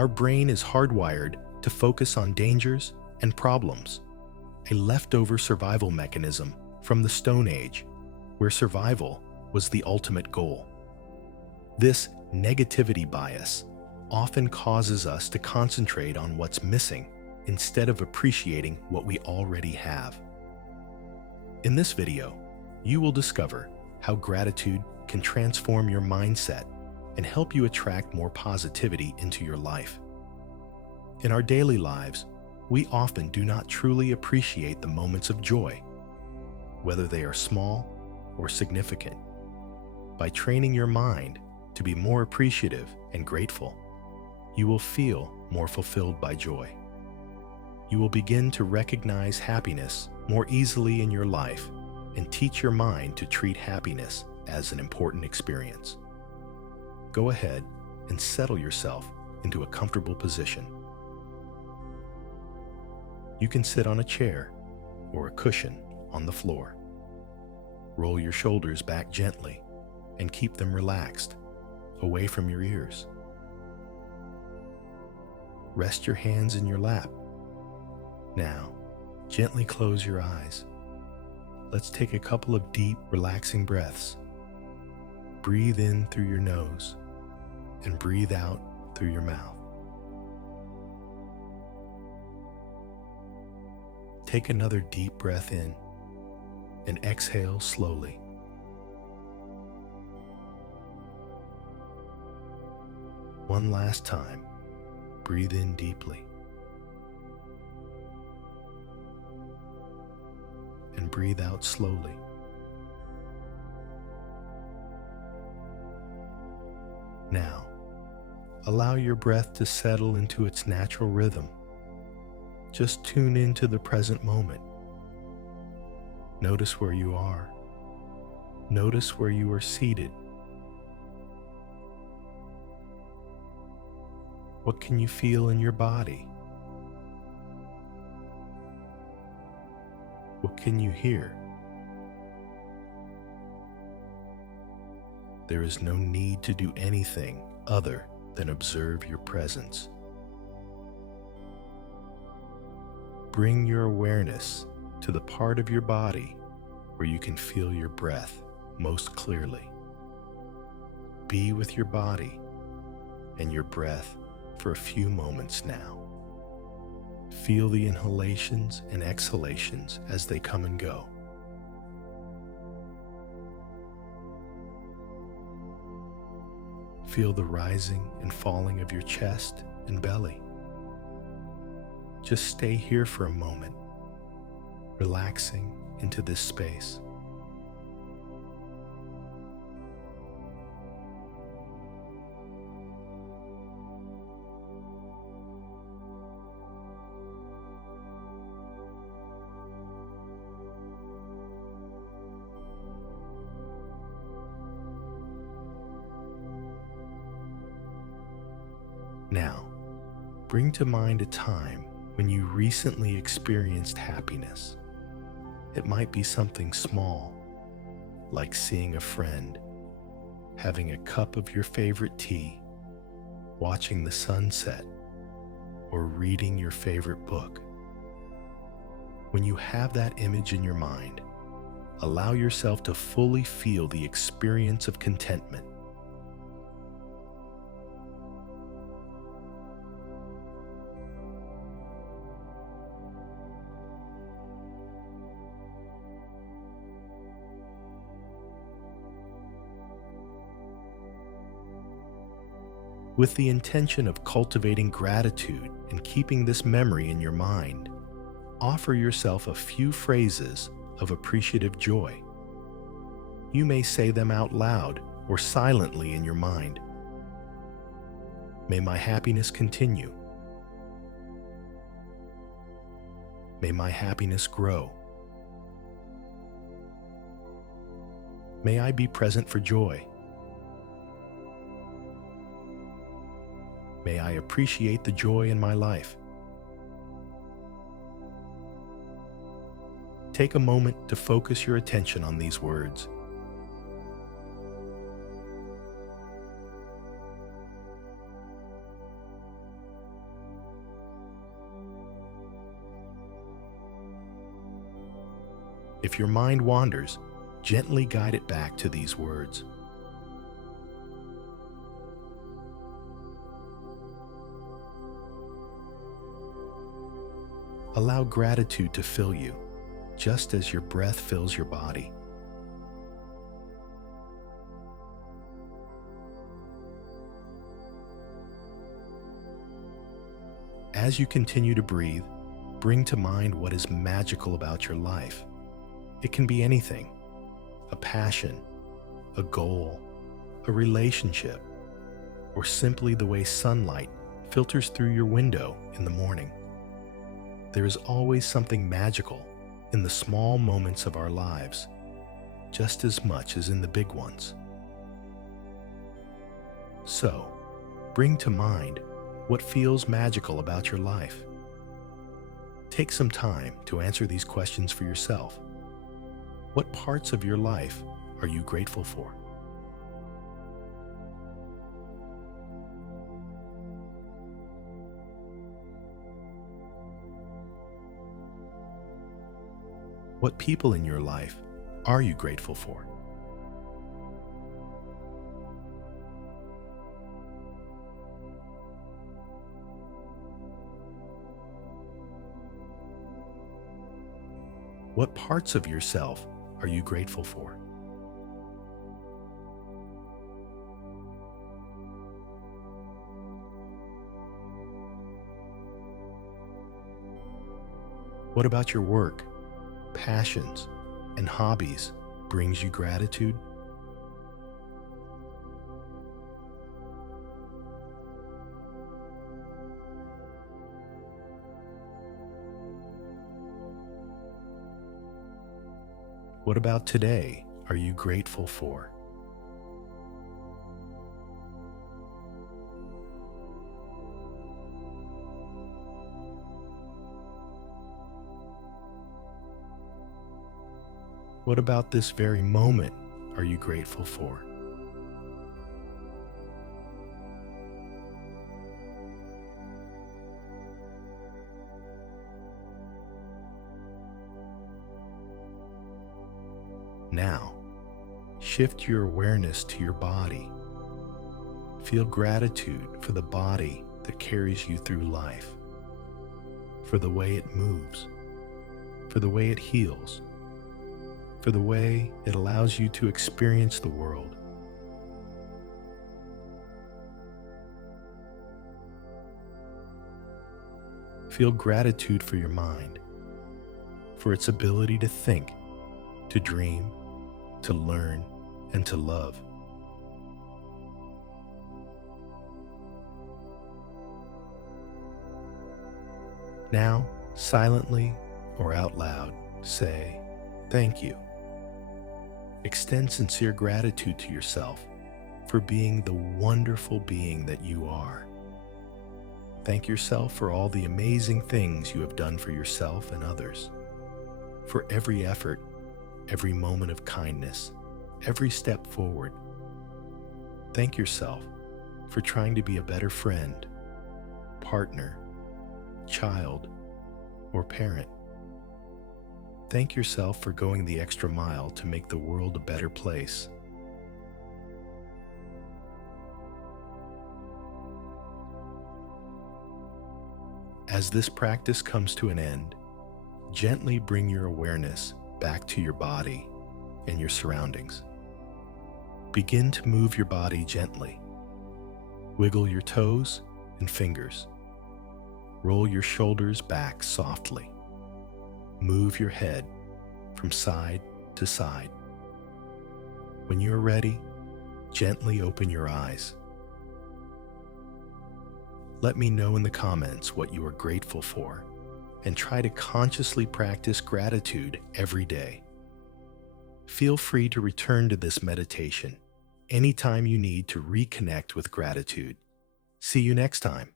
Our brain is hardwired to focus on dangers and problems, a leftover survival mechanism from the Stone Age, where survival was the ultimate goal. This negativity bias often causes us to concentrate on what's missing instead of appreciating what we already have. In this video, you will discover how gratitude can transform your mindset and help you attract more positivity into your life. In our daily lives, we often do not truly appreciate the moments of joy, whether they are small or significant. By training your mind to be more appreciative and grateful, you will feel more fulfilled by joy. You will begin to recognize happiness more easily in your life and teach your mind to treat happiness as an important experience. Go ahead and settle yourself into a comfortable position. You can sit on a chair or a cushion on the floor. Roll your shoulders back gently and keep them relaxed, away from your ears. Rest your hands in your lap. Now, gently close your eyes. Let's take a couple of deep, relaxing breaths. Breathe in through your nose and breathe out through your mouth. Take another deep breath in and exhale slowly. One last time, breathe in deeply and breathe out slowly. Now, allow your breath to settle into its natural rhythm. Just tune into the present moment. Notice where you are. Notice where you are seated. What can you feel in your body? What can you hear? There is no need to do anything other than observe your presence. Bring your awareness to the part of your body where you can feel your breath most clearly. Be with your body and your breath for a few moments now. Feel the inhalations and exhalations as they come and go. Feel the rising and falling of your chest and belly. Just stay here for a moment, relaxing into this space. Now, bring to mind a time when you recently experienced happiness. It might be something small, like seeing a friend, having a cup of your favorite tea, watching the sunset, or reading your favorite book. When you have that image in your mind, allow yourself to fully feel the experience of contentment. With the intention of cultivating gratitude and keeping this memory in your mind, offer yourself a few phrases of appreciative joy. You may say them out loud or silently in your mind. May my happiness continue. May my happiness grow. May I be present for joy. May I appreciate the joy in my life. Take a moment to focus your attention on these words. If your mind wanders, gently guide it back to these words. Allow gratitude to fill you, just as your breath fills your body. As you continue to breathe, bring to mind what is magical about your life. It can be anything: a passion, a goal, a relationship, or simply the way sunlight filters through your window in the morning. There is always something magical in the small moments of our lives, just as much as in the big ones. So, bring to mind what feels magical about your life. Take some time to answer these questions for yourself. What parts of your life are you grateful for? What people in your life are you grateful for? What parts of yourself are you grateful for? What about your work, passions, and hobbies brings you gratitude? What about today are you grateful for? What about this very moment are you grateful for? Now, shift your awareness to your body. Feel gratitude for the body that carries you through life, for the way it moves, for the way it heals, for the way it allows you to experience the world. Feel gratitude for your mind, for its ability to think, to dream, to learn, and to love. Now, silently or out loud, say, "Thank you." Extend sincere gratitude to yourself for being the wonderful being that you are. Thank yourself for all the amazing things you have done for yourself and others, for every effort, every moment of kindness, every step forward. Thank yourself for trying to be a better friend, partner, child, or parent. Thank yourself for going the extra mile to make the world a better place. As this practice comes to an end, gently bring your awareness back to your body and your surroundings. Begin to move your body gently. Wiggle your toes and fingers. Roll your shoulders back softly. Move your head from side to side. When you're ready, gently open your eyes. Let me know in the comments what you are grateful for, and try to consciously practice gratitude every day. Feel free to return to this meditation anytime you need to reconnect with gratitude. See you next time.